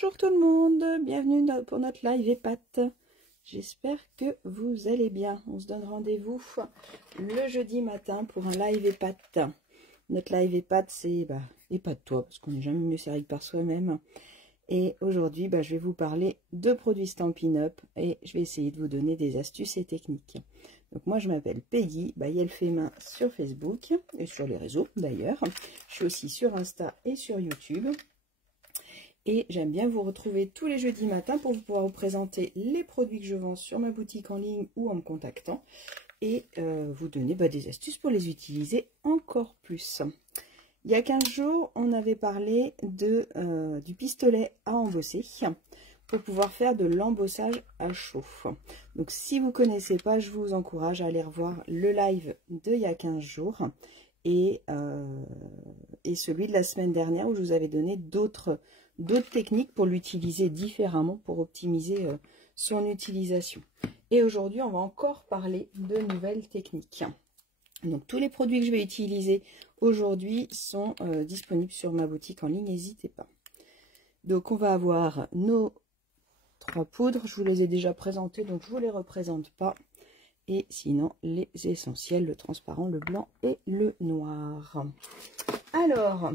Bonjour tout le monde, bienvenue pour notre live EPAT. J'espère que vous allez bien. On se donne rendez-vous le jeudi matin pour un live EPAT. Notre live EPAT, c'est épate-toi, parce qu'on n'est jamais mieux servi que par soi-même. Et aujourd'hui, je vais vous parler de produits Stampin' Up et je vais essayer de vous donner des astuces et techniques. Donc moi, je m'appelle Peggy, elle fait main sur Facebook et sur les réseaux d'ailleurs. Je suis aussi sur Insta et sur YouTube. Et j'aime bien vous retrouver tous les jeudis matins pour pouvoir vous présenter les produits que je vends sur ma boutique en ligne ou en me contactant. Et vous donner des astuces pour les utiliser encore plus. Il y a 15 jours, on avait parlé du pistolet à embosser pour pouvoir faire de l'embossage à chaud. Donc si vous ne connaissez pas, je vous encourage à aller revoir le live d'il y a 15 jours et celui de la semaine dernière où je vous avais donné d'autres techniques pour l'utiliser différemment, pour optimiser son utilisation. Et aujourd'hui, on va encore parler de nouvelles techniques. Donc tous les produits que je vais utiliser aujourd'hui sont disponibles sur ma boutique en ligne, n'hésitez pas. Donc on va avoir nos 3 poudres, je vous les ai déjà présentées, donc je ne vous les représente pas. Et sinon les essentiels, le transparent, le blanc et le noir. Alors,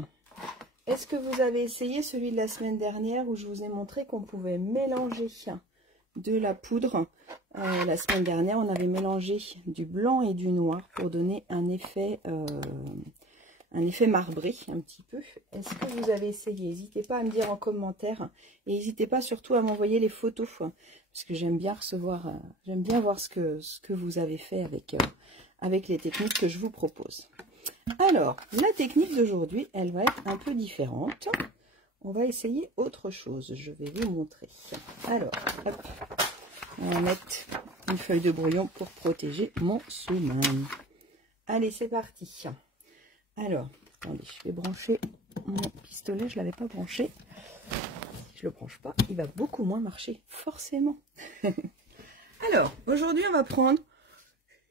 est-ce que vous avez essayé celui de la semaine dernière où je vous ai montré qu'on pouvait mélanger de la poudre? La semaine dernière, on avait mélangé du blanc et du noir pour donner un effet marbré un petit peu. Est-ce que vous avez essayé? N'hésitez pas à me dire en commentaire et n'hésitez pas surtout à m'envoyer les photos parce que j'aime bien recevoir, j'aime bien voir ce que vous avez fait avec les techniques que je vous propose. Alors, la technique d'aujourd'hui, elle va être un peu différente. On va essayer autre chose. Je vais vous montrer. Alors, hop, on va mettre une feuille de brouillon pour protéger mon sous-main. Allez, c'est parti. Alors, attendez, je vais brancher mon pistolet. Je ne l'avais pas branché. Si je ne le branche pas, il va beaucoup moins marcher, forcément. Alors, aujourd'hui, on va prendre...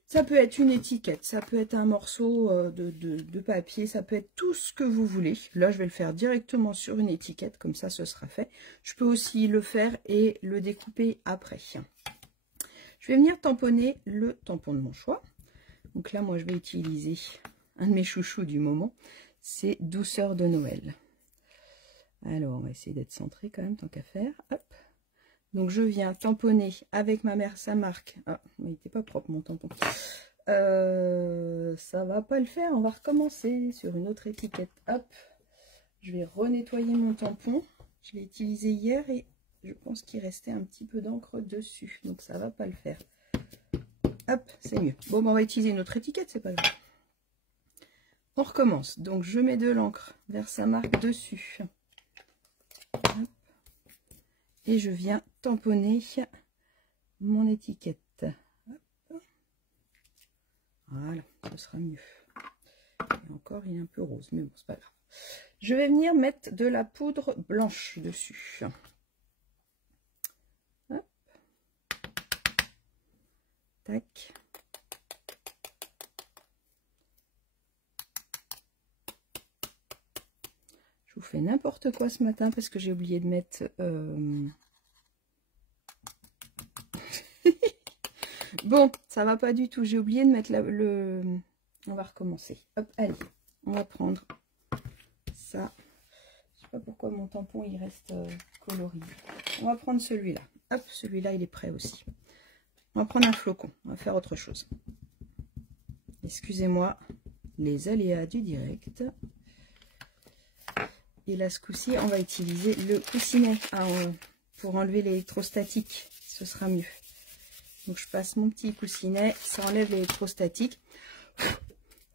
Ça peut être une étiquette, ça peut être un morceau de papier, ça peut être tout ce que vous voulez. Là, je vais le faire directement sur une étiquette, comme ça, ce sera fait. Je peux aussi le faire et le découper après. Je vais venir tamponner le tampon de mon choix. Donc là, moi, je vais utiliser un de mes chouchous du moment. C'est Douceur de Noël. Alors, on va essayer d'être centré quand même, tant qu'à faire. Hop. Donc, je viens tamponner avec ma mère sa marque. Ah, il n'était pas propre mon tampon. Ça va pas le faire. On va recommencer sur une autre étiquette. Hop. Je vais renettoyer mon tampon. Je l'ai utilisé hier et je pense qu'il restait un petit peu d'encre dessus. Donc, ça va pas le faire. Hop, c'est mieux. Bon, on va utiliser une autre étiquette, c'est pas grave. On recommence. Donc, je mets de l'encre vers sa marque dessus. Hop. Et je viens tamponner mon étiquette. Hop. Voilà, ce sera mieux. Et encore, il est un peu rose, mais bon, c'est pas grave. Je vais venir mettre de la poudre blanche dessus. Hop. Tac. Je vous fais n'importe quoi ce matin parce que j'ai oublié de mettre... Bon, ça va pas du tout. J'ai oublié de mettre On va recommencer. Hop, allez. On va prendre ça. Je sais pas pourquoi mon tampon, il reste colorié. On va prendre celui-là. Hop, celui-là, il est prêt aussi. On va prendre un flocon. On va faire autre chose. Excusez-moi les aléas du direct. Et là, ce coup-ci, on va utiliser le coussinet pour enlever l'électrostatique. Ce sera mieux. Donc, je passe mon petit coussinet, ça enlève l'électrostatique.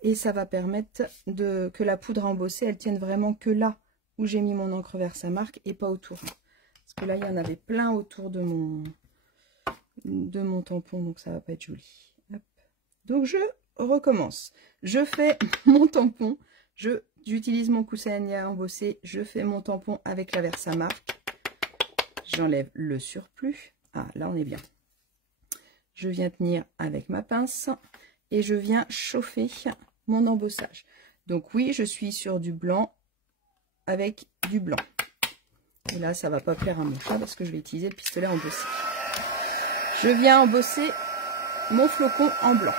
Et ça va permettre que la poudre embossée, elle tienne vraiment que là où j'ai mis mon encre vers sa marque et pas autour. Parce que là, il y en avait plein autour de mon tampon, donc ça va pas être joli. Hop. Donc, je recommence. Je fais mon tampon, j'utilise mon coussin à embosser, je fais mon tampon avec la Versamark. J'enlève le surplus. Ah, là, on est bien. Je viens tenir avec ma pince et je viens chauffer mon embossage. Donc oui, je suis sur du blanc avec du blanc. Et là, ça va pas plaire à mon chat parce que je vais utiliser le pistolet embossé. Je viens embosser mon flocon en blanc.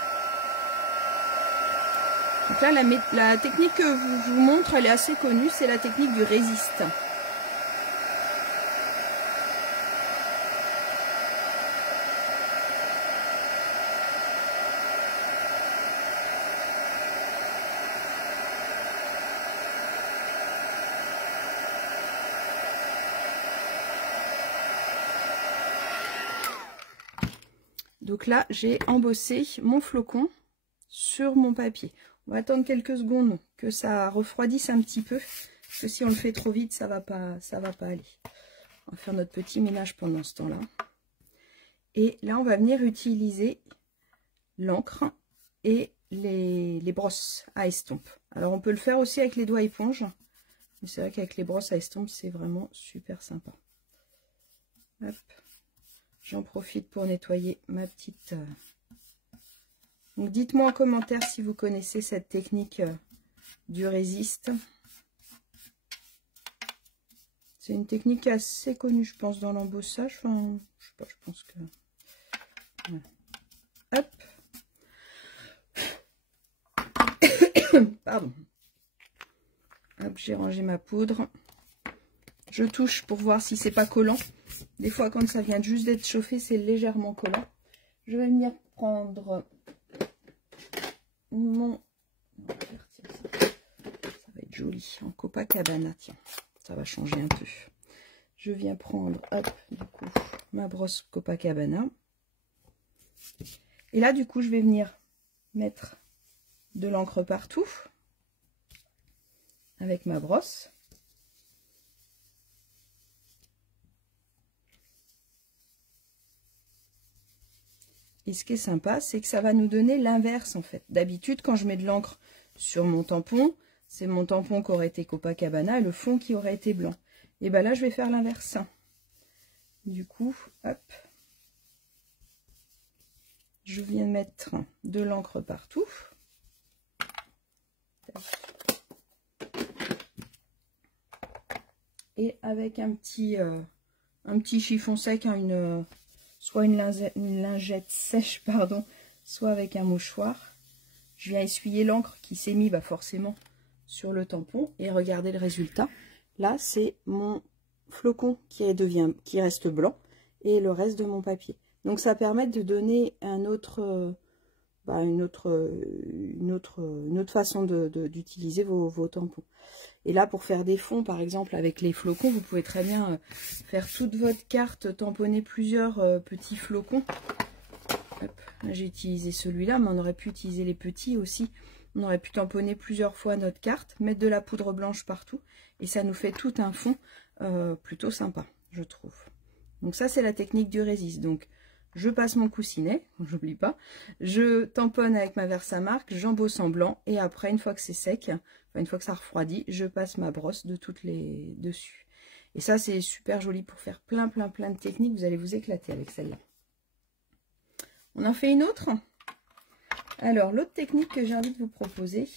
Donc là, la technique que je vous montre, elle est assez connue, c'est la technique du résiste. Donc là, j'ai embossé mon flocon sur mon papier. On va attendre quelques secondes que ça refroidisse un petit peu, parce que si on le fait trop vite, ça va pas aller. On va faire notre petit ménage pendant ce temps-là. Et là, on va venir utiliser l'encre et les brosses à estompe. Alors, on peut le faire aussi avec les doigts éponges, mais c'est vrai qu'avec les brosses à estompe, c'est vraiment super sympa. Hop. J'en profite pour nettoyer ma petite... Donc dites-moi en commentaire si vous connaissez cette technique du résiste. C'est une technique assez connue, je pense, dans l'embossage. Enfin, je sais pas, je pense que... Voilà. Hop. Pardon. Hop, j'ai rangé ma poudre. Je touche pour voir si c'est pas collant. Des fois, quand ça vient juste d'être chauffé, c'est légèrement collant. Je vais venir prendre mon... Ça va être joli. En Copacabana, tiens. Ça va changer un peu. Je viens prendre, hop, du coup, ma brosse Copacabana. Et là, du coup, je vais venir mettre de l'encre partout avec ma brosse. Et ce qui est sympa, c'est que ça va nous donner l'inverse en fait. D'habitude, quand je mets de l'encre sur mon tampon, c'est mon tampon qui aurait été Copacabana et le fond qui aurait été blanc. Et bien là, je vais faire l'inverse. Du coup, hop. Je viens de mettre de l'encre partout. Et avec un petit chiffon sec, hein, soit une lingette sèche, pardon, soit avec un mouchoir. Je viens essuyer l'encre qui s'est mise forcément sur le tampon et regardez le résultat. Là, c'est mon flocon qui reste blanc et le reste de mon papier. Donc, ça permet de donner une autre façon d'utiliser vos tampons. Et là, pour faire des fonds, par exemple, avec les flocons, vous pouvez très bien faire toute votre carte, tamponner plusieurs petits flocons. J'ai utilisé celui-là, mais on aurait pu utiliser les petits aussi. On aurait pu tamponner plusieurs fois notre carte, mettre de la poudre blanche partout, et ça nous fait tout un fond plutôt sympa, je trouve. Donc ça, c'est la technique du résiste. Donc, je passe mon coussinet, j'oublie pas, je tamponne avec ma Versamark, j'embosse en blanc, et après, une fois que c'est sec, enfin, une fois que ça refroidit, je passe ma brosse de toutes les dessus. Et ça, c'est super joli pour faire plein de techniques. Vous allez vous éclater avec celle-là. On en fait une autre. Alors, l'autre technique que j'ai envie de vous proposer,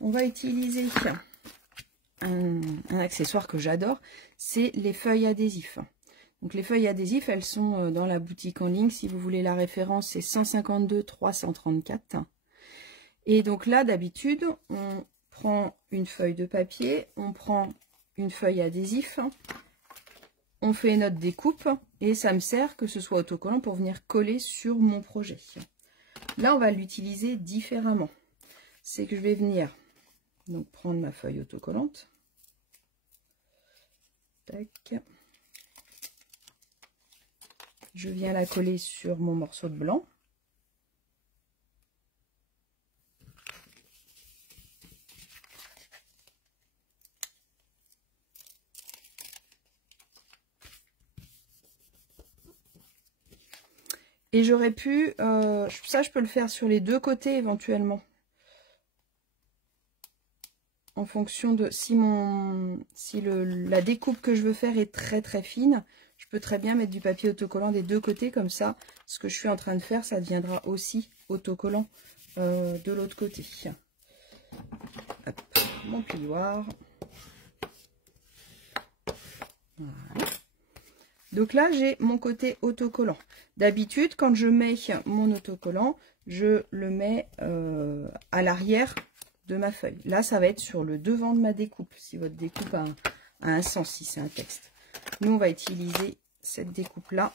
on va utiliser un accessoire que j'adore, c'est les feuilles adhésifs. Donc, les feuilles adhésifs, elles sont dans la boutique en ligne. Si vous voulez la référence, c'est 152 334. Et donc là, d'habitude, on prend une feuille de papier, on prend une feuille adhésif, on fait notre découpe et ça me sert que ce soit autocollant pour venir coller sur mon projet. Là, on va l'utiliser différemment. C'est que je vais venir donc prendre ma feuille autocollante. Tac. Je viens la coller sur mon morceau de blanc. Et j'aurais pu, ça je peux le faire sur les deux côtés éventuellement. En fonction de si la découpe que je veux faire est très fine, je peux très bien mettre du papier autocollant des deux côtés, comme ça, ce que je suis en train de faire, ça deviendra aussi autocollant de l'autre côté. Hop, mon plioir. Voilà. Donc là, j'ai mon côté autocollant. D'habitude, quand je mets mon autocollant, je le mets à l'arrière de ma feuille. Là, ça va être sur le devant de ma découpe, si votre découpe a un sens, si c'est un texte. Nous, on va utiliser cette découpe-là.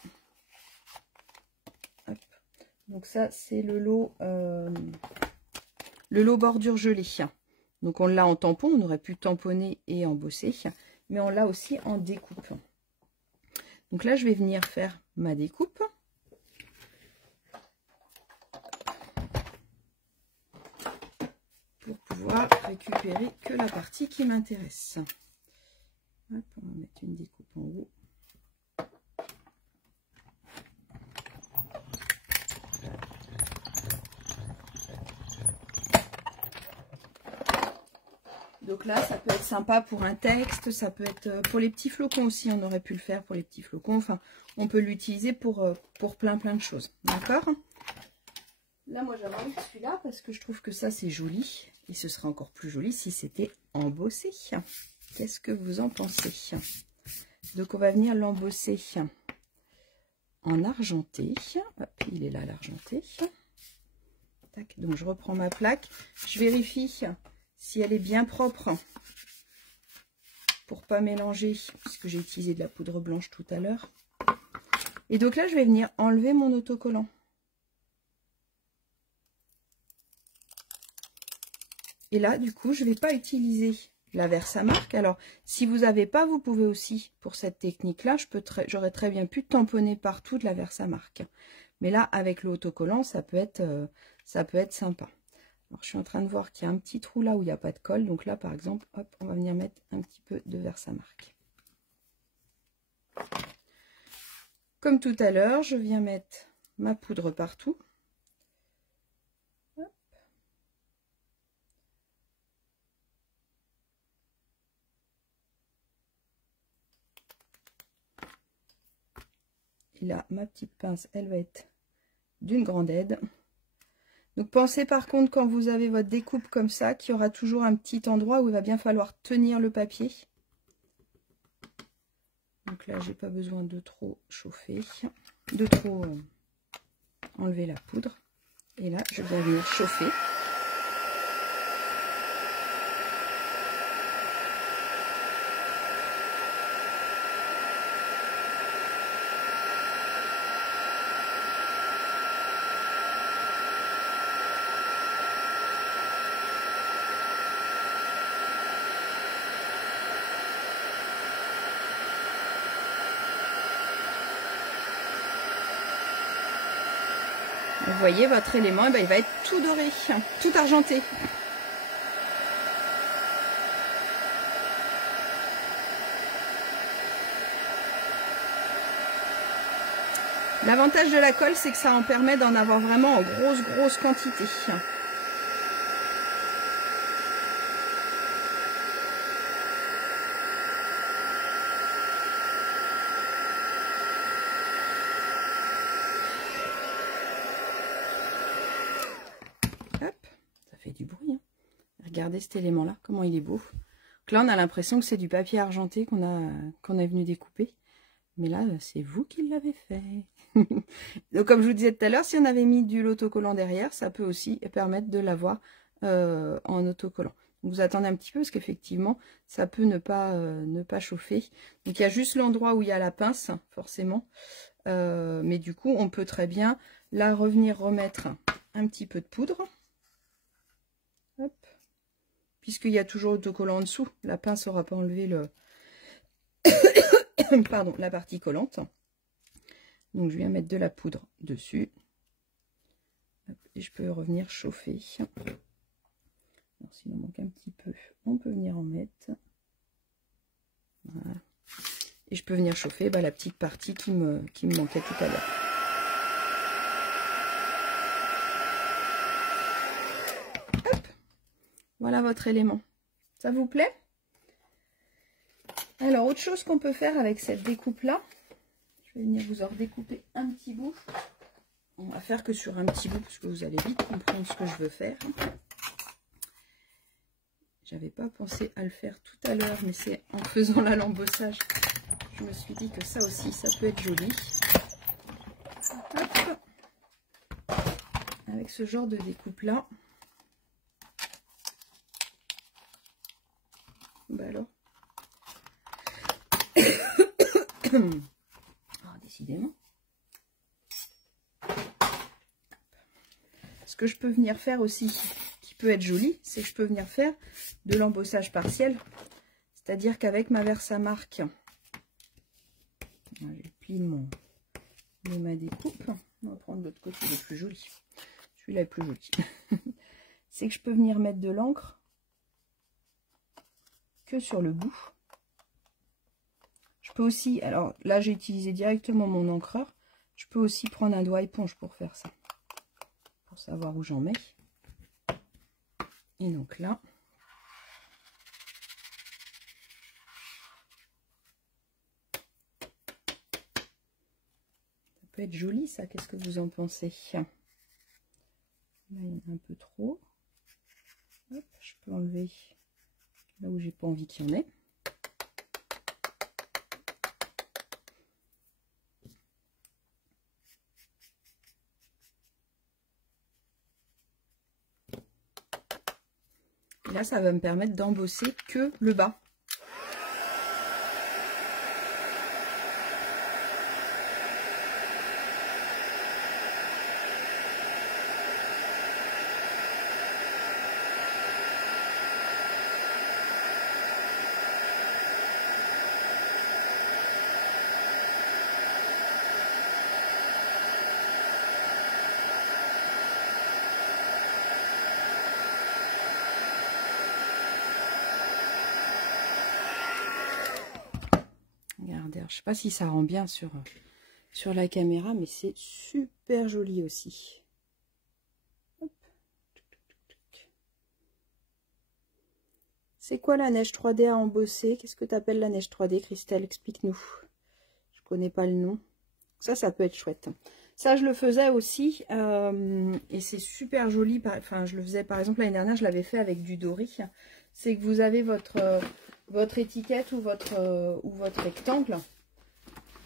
Donc ça, c'est le lot bordure gelée. Donc on l'a en tampon, on aurait pu tamponner et embosser, mais on l'a aussi en découpe. Donc là, je vais venir faire ma découpe. Pour pouvoir récupérer que la partie qui m'intéresse. On va mettre une découpe en haut. Donc là, ça peut être sympa pour un texte, ça peut être pour les petits flocons aussi, on aurait pu le faire pour les petits flocons. Enfin, on peut l'utiliser pour plein de choses. D'accord? Là, moi, j'avais envie de celui-là parce que je trouve que ça, c'est joli. Et ce serait encore plus joli si c'était embossé. Qu'est-ce que vous en pensez? Donc, on va venir l'embosser en argenté. Hop, il est là, l'argenté. Tac, donc, je reprends ma plaque. Je vérifie si elle est bien propre pour pas mélanger, puisque j'ai utilisé de la poudre blanche tout à l'heure. Et donc là, je vais venir enlever mon autocollant. Et là, du coup, je ne vais pas utiliser la Versamark. Alors, si vous n'avez pas, vous pouvez aussi, pour cette technique-là, j'aurais très bien pu tamponner partout de la Versamark. Mais là, avec l'autocollant, ça peut être sympa. Alors, je suis en train de voir qu'il y a un petit trou là où il n'y a pas de colle. Donc là, par exemple, hop, on va venir mettre un petit peu de Versamark. Comme tout à l'heure, je viens mettre ma poudre partout. Hop. Et là, ma petite pince, elle va être d'une grande aide. Donc pensez par contre quand vous avez votre découpe comme ça qu'il y aura toujours un petit endroit où il va bien falloir tenir le papier. Donc là j'ai pas besoin de trop chauffer, de trop enlever la poudre. Et là je vais venir chauffer. Vous voyez, votre élément, il va être tout doré, tout argenté. L'avantage de la colle, c'est que ça en permet d'en avoir vraiment en grosse quantité. Du bruit, hein. Regardez cet élément là, comment il est beau. Donc là on a l'impression que c'est du papier argenté qu'on est venu découper, mais là c'est vous qui l'avez fait. Donc comme je vous disais tout à l'heure, si on avait mis du autocollant derrière, ça peut aussi permettre de l'avoir en autocollant. Donc vous attendez un petit peu parce qu'effectivement ça peut ne pas chauffer. Donc il y a juste l'endroit où il y a la pince forcément, mais du coup on peut très bien là revenir remettre un petit peu de poudre. Hop. Puisqu'il y a toujours l'autocollant en dessous, la pince n'aura pas enlevé le pardon, la partie collante. Donc je viens mettre de la poudre dessus. Hop. Et je peux revenir chauffer. Alors s'il en manque un petit peu, on peut venir en mettre. Voilà. Et je peux venir chauffer la petite partie qui me manquait tout à l'heure. Voilà votre élément. Ça vous plaît? Alors, autre chose qu'on peut faire avec cette découpe-là, je vais venir vous en redécouper un petit bout. On va faire que sur un petit bout, parce que vous allez vite comprendre ce que je veux faire. J'avais pas pensé à le faire tout à l'heure, mais c'est en faisant là l'embossage, je je me suis dit que ça aussi, ça peut être joli. Hop. Avec ce genre de découpe-là. Bah alors. Oh, décidément. Ce que je peux venir faire aussi, qui peut être joli, c'est que je peux venir faire de l'embossage partiel. C'est-à-dire qu'avec ma Versamark, j'ai plié ma découpe. On va prendre l'autre côté, il est plus joli. Celui-là est plus joli. C'est que je peux venir mettre de l'encre que sur le bout. Je peux aussi, alors là j'ai utilisé directement mon encreur. Je peux aussi prendre un doigt éponge pour faire ça. Pour savoir où j'en mets. Et donc là. Ça peut être joli ça, qu'est-ce que vous en pensez? Là il y en a un peu trop. Hop, je peux enlever là où j'ai pas envie qu'il y en ait. Et là, ça va me permettre d'embosser que le bas. Regardez, je ne sais pas si ça rend bien sur la caméra, mais c'est super joli aussi. C'est quoi la neige 3D à embosser? Qu'est-ce que tu appelles la neige 3D, Christelle? Explique-nous. Je connais pas le nom. Ça peut être chouette. Ça, je le faisais aussi. Et c'est super joli. Enfin, je le faisais, par exemple, l'année dernière, je l'avais fait avec du doré. C'est que vous avez votre étiquette ou votre rectangle.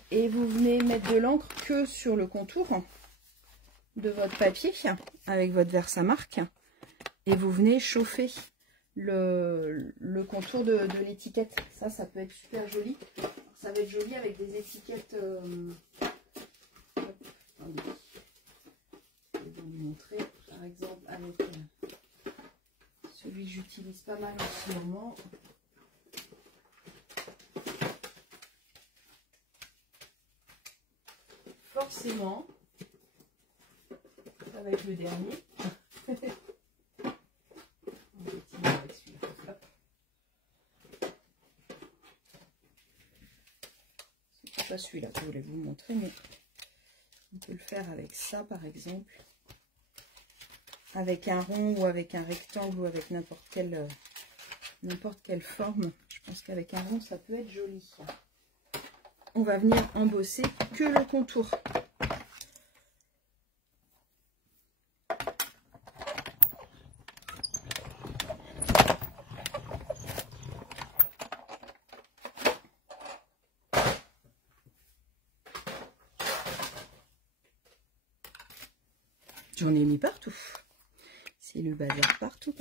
Et vous venez mettre de l'encre que sur le contour de votre papier avec votre Versamark. Et vous venez chauffer le contour de l'étiquette. Ça peut être super joli. Ça va être joli avec des étiquettes. Attendez. Je vais vous montrer. Par exemple, avec celui que j'utilise pas mal en ce moment. Forcément, ça va être le dernier. C'est pas celui-là que je voulais vous montrer, mais on peut le faire avec ça par exemple, avec un rond ou avec un rectangle ou avec n'importe quelle forme. Je pense qu'avec un rond ça peut être joli. On va venir embosser que le contour. J'en ai mis partout. C'est le bazar partout.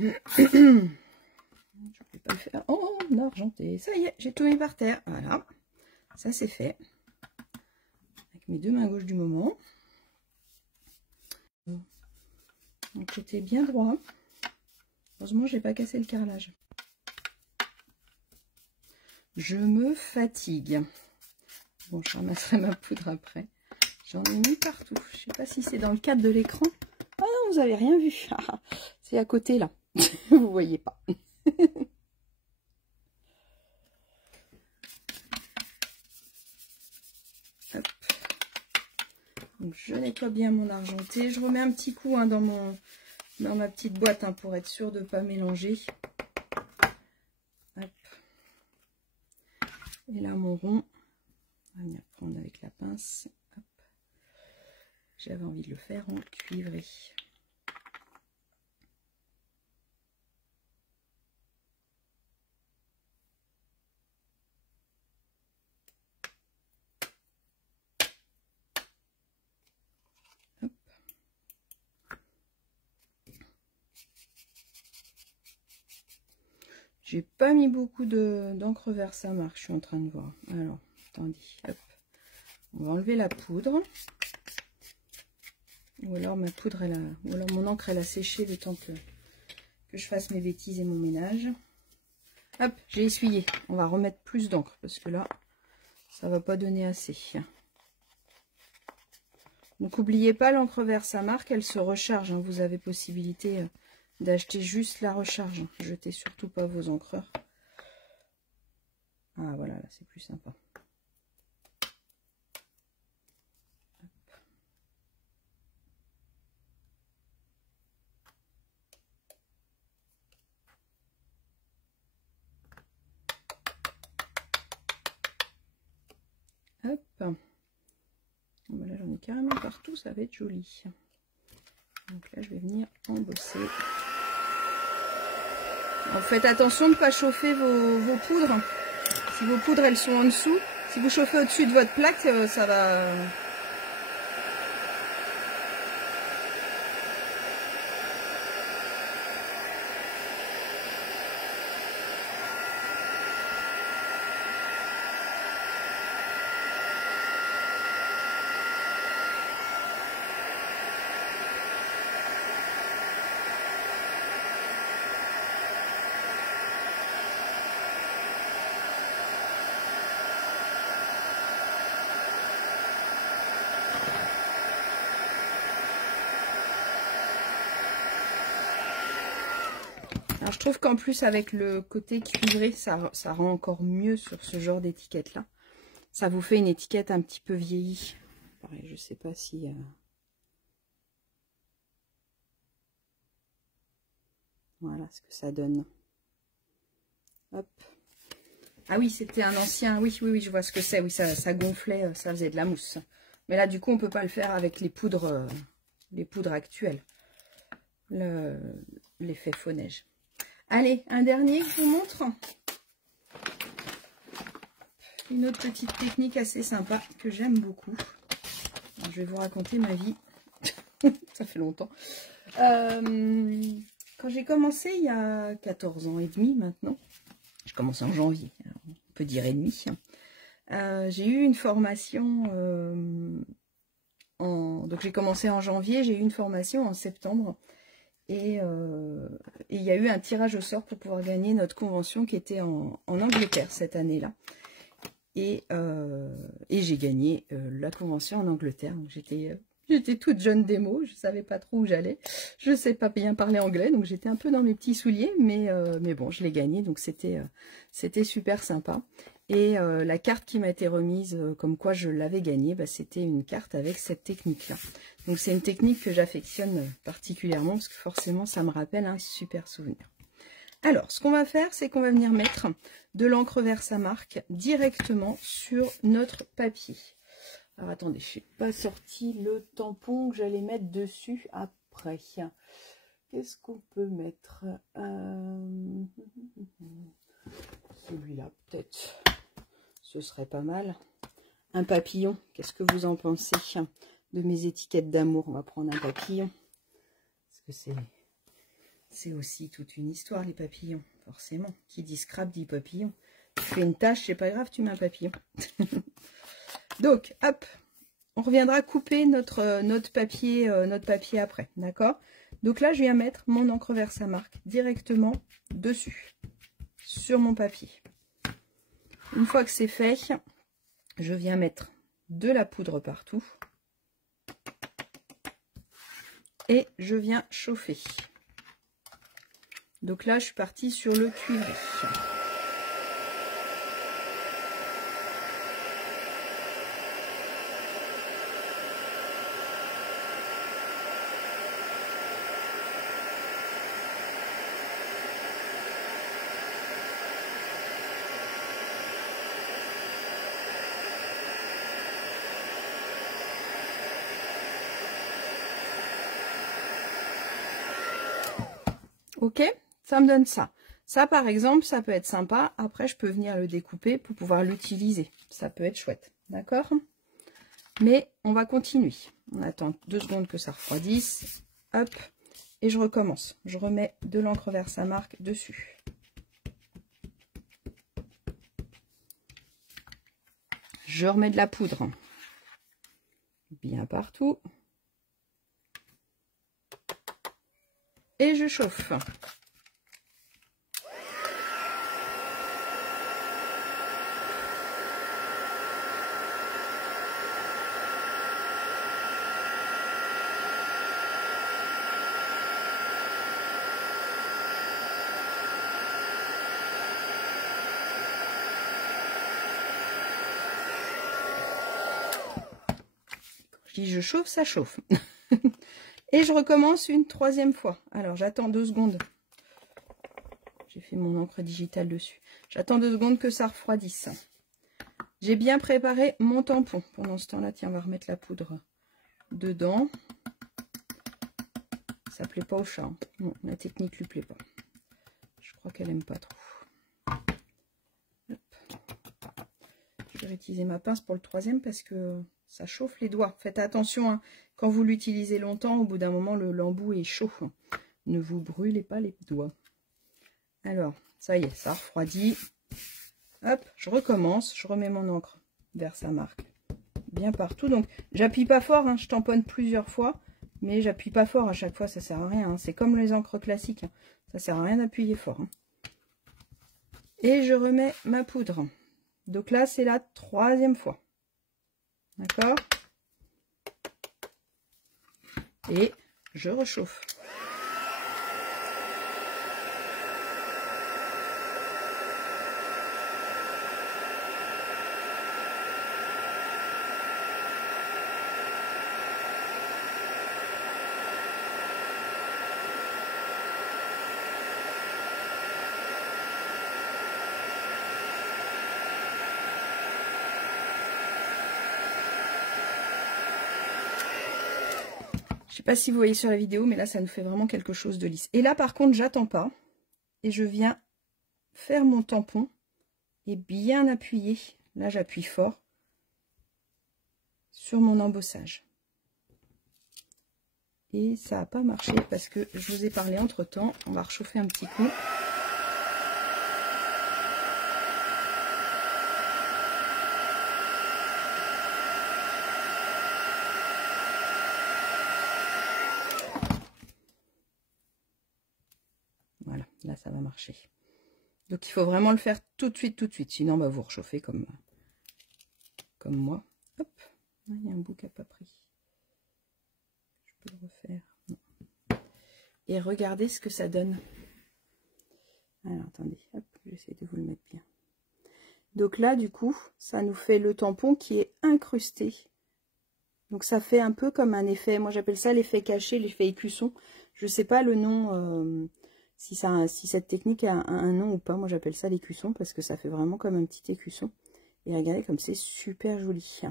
Je ne vais pas le faire en argenté. Ça y est, j'ai tout mis par terre. Voilà. Ça, c'est fait. Avec mes deux mains gauches du moment. Mon côté bien droit. Heureusement, j'ai pas cassé le carrelage. Je me fatigue. Bon, je ramasserai ma poudre après. J'en ai mis partout. Je sais pas si c'est dans le cadre de l'écran. Ah non, vous n'avez rien vu. C'est à côté là. Vous voyez pas. Hop. Donc, je nettoie bien mon argenté. Je remets un petit coup dans ma petite boîte pour être sûr de ne pas mélanger. Hop. Et là, mon rond, on va venir prendre avec la pince. Hop. J'avais envie de le faire en cuivré. J'ai pas mis beaucoup d'encre Versamark, je suis en train de voir. Alors, attendez, hop. On va enlever la poudre. Ou alors ma poudre, ou alors mon encre, elle a séché le temps que je fasse mes bêtises et mon ménage. Hop, j'ai essuyé. On va remettre plus d'encre parce que là, ça va pas donner assez. Donc, n'oubliez pas l'encre Versamark, elle se recharge. Hein. Vous avez possibilité d'acheter juste la recharge. Jetez surtout pas vos encreurs. Ah voilà, là c'est plus sympa. Hop. Voilà, j'en ai carrément partout, ça va être joli. Donc là, je vais venir embosser. Alors, faites attention de ne pas chauffer vos poudres. Si vos poudres, elles sont en dessous, si vous chauffez au-dessus de votre plaque, ça va... Alors, je trouve qu'en plus, avec le côté cuivré, ça rend encore mieux sur ce genre d'étiquette-là. Ça vous fait une étiquette un petit peu vieillie. Pareil, je sais pas si... Voilà ce que ça donne. Hop. Ah oui, c'était un ancien... Oui, je vois ce que c'est. Oui, ça gonflait, ça faisait de la mousse. Mais là, du coup, on peut pas le faire avec les poudres actuelles. L'effet faux neige. Allez, un dernier, je vous montre. Une autre petite technique assez sympa que j'aime beaucoup. Alors, je vais vous raconter ma vie. Ça fait longtemps. Quand j'ai commencé il y a 14 ans et demi maintenant, j'ai commencé en janvier, on peut dire et demi, j'ai eu une formation, donc j'ai commencé en janvier, j'ai eu une formation en septembre, et il y a eu un tirage au sort pour pouvoir gagner notre convention qui était en Angleterre cette année-là. Et j'ai gagné la convention en Angleterre. J'étais toute jeune démo, je ne savais pas trop où j'allais. Je ne sais pas bien parler anglais, donc j'étais un peu dans mes petits souliers. Mais bon, je l'ai gagné, donc c'était super sympa. Et la carte qui m'a été remise, comme quoi je l'avais gagnée, bah, c'était une carte avec cette technique-là. Donc c'est une technique que j'affectionne particulièrement, parce que forcément, ça me rappelle un super souvenir. Alors, ce qu'on va faire, c'est qu'on va venir mettre de l'encre Versamark directement sur notre papier. Alors, attendez, je n'ai pas sorti le tampon que j'allais mettre dessus après. Qu'est-ce qu'on peut mettre? Celui-là, peut-être. Ce serait pas mal. Un papillon, qu'est-ce que vous en pensez? De mes étiquettes d'amour, on va prendre un papillon. Parce que c'est aussi toute une histoire, les papillons, forcément. Qui dit scrap dit papillon. Tu fais une tâche, c'est pas grave, tu mets un papillon. Donc, hop, on reviendra couper notre papier après, d'accord? Donc là, je viens mettre mon encre Versamark directement dessus, sur mon papier. Une fois que c'est fait, je viens mettre de la poudre partout. Et je viens chauffer. Donc là, je suis partie sur le cuivré. Ok, ça me donne ça. Ça, par exemple, ça peut être sympa. Après, je peux venir le découper pour pouvoir l'utiliser. Ça peut être chouette, d'accord? Mais on va continuer. On attend 2 secondes que ça refroidisse. Hop, et je recommence. Je remets de l'encre Versamark dessus. Je remets de la poudre. Bien partout. Et je chauffe. Quand je dis je chauffe, ça chauffe. Et je recommence une 3e fois. Alors, j'attends 2 secondes. J'ai fait mon encre digitale dessus. J'attends 2 secondes que ça refroidisse. J'ai bien préparé mon tampon. Pendant ce temps-là, tiens, on va remettre la poudre dedans. Ça plaît pas au chat. Hein. Non, la technique lui plaît pas. Je crois qu'elle aime pas trop. Hop. Je vais utiliser ma pince pour le 3e parce que ça chauffe les doigts. Faites attention, hein. Quand vous l'utilisez longtemps, au bout d'un moment, l'embout est chaud. Ne vous brûlez pas les doigts. Alors, ça y est, ça refroidit. Hop, je recommence. Je remets mon encre Versamark bien partout. Donc, j'appuie pas fort, hein, je tamponne plusieurs fois. Mais j'appuie pas fort à chaque fois, ça sert à rien. Hein. C'est comme les encres classiques. Hein. Ça sert à rien d'appuyer fort. Hein. Et je remets ma poudre. Donc là, c'est la 3e fois. D'accord? Et je rechauffe. Je sais pas si vous voyez sur la vidéo, mais là, ça nous fait vraiment quelque chose de lisse. Et là, par contre, j'attends pas. Et je viens faire mon tampon et bien appuyer. Là, j'appuie fort sur mon embossage. Et ça n'a pas marché parce que je vous ai parlé entre-temps. On va réchauffer un petit coup. Voilà, là ça va marcher. Donc il faut vraiment le faire tout de suite. Sinon on va vous réchauffer comme moi. Hop, il y a un bout qui n'a pas pris. Je peux le refaire. Non. Et regardez ce que ça donne. Alors attendez, hop, j'essaie de vous le mettre bien. Donc là du coup, ça nous fait le tampon qui est incrusté. Donc ça fait un peu comme un effet, moi j'appelle ça l'effet caché, l'effet écusson. Je sais pas le nom, si cette technique a un nom ou pas. Moi j'appelle ça l'écusson parce que ça fait vraiment comme un petit écusson. Et regardez comme c'est super joli.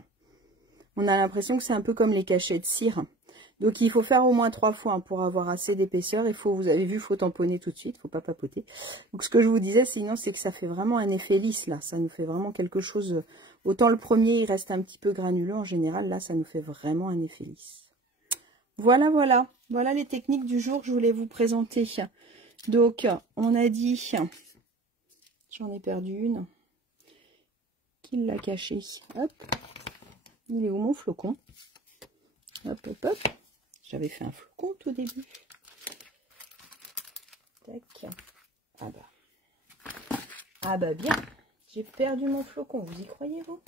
On a l'impression que c'est un peu comme les cachets de cire. Donc il faut faire au moins 3 fois hein, pour avoir assez d'épaisseur. Vous avez vu, il faut tamponner tout de suite, il ne faut pas papoter. Donc ce que je vous disais sinon, c'est que ça fait vraiment un effet lisse là. Ça nous fait vraiment quelque chose. Autant le premier, il reste un petit peu granuleux en général. Là, ça nous fait vraiment un effet lisse. Voilà, voilà. Voilà les techniques du jour que je voulais vous présenter. Donc, on a dit... J'en ai perdu une. Qui l'a caché? Hop. Il est où mon flocon? Hop, hop, hop. J'avais fait un flocon au tout début. Tac. Ah bah. Ah bah bien. J'ai perdu mon flocon. Vous y croyez, vous?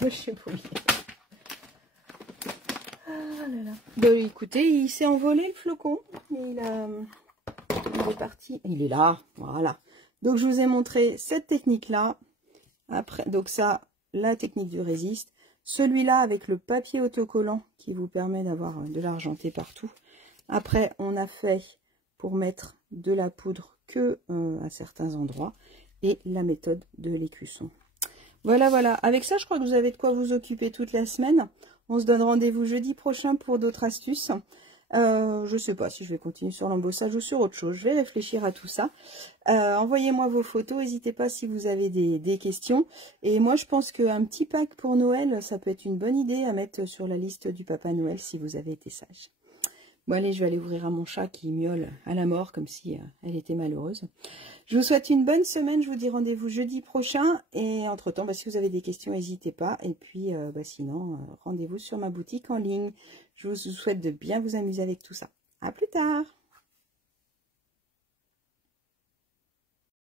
Je sais pas. Ah là là. Bah écoutez, il s'est envolé le flocon. Il est parti. Il est là. Voilà. Donc je vous ai montré cette technique-là. Après, donc ça, la technique du résiste. Celui-là avec le papier autocollant qui vous permet d'avoir de l'argenté partout. Après, on a fait pour mettre de la poudre que à certains endroits. Et la méthode de l'écusson. Voilà, voilà. Avec ça, je crois que vous avez de quoi vous occuper toute la semaine. On se donne rendez-vous jeudi prochain pour d'autres astuces. Je sais pas si je vais continuer sur l'embossage ou sur autre chose. Je vais réfléchir à tout ça. Envoyez-moi vos photos. N'hésitez pas si vous avez des questions. Et moi, je pense qu'un petit pack pour Noël, ça peut être une bonne idée à mettre sur la liste du Papa Noël si vous avez été sage. Bon, allez, je vais aller ouvrir à mon chat qui miaule à la mort comme si elle était malheureuse. Je vous souhaite une bonne semaine. Je vous dis rendez-vous jeudi prochain. Et entre-temps, si vous avez des questions, n'hésitez pas. Et puis, sinon, rendez-vous sur ma boutique en ligne. Je vous souhaite de bien vous amuser avec tout ça. À plus tard!